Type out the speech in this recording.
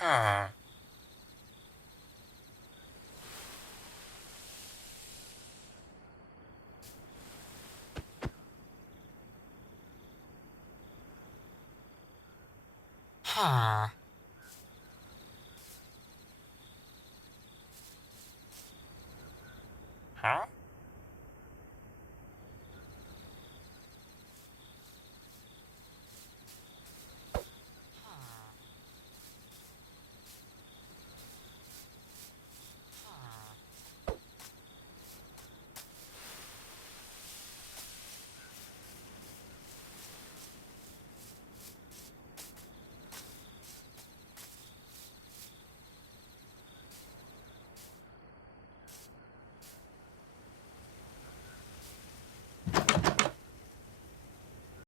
아. 하. 하?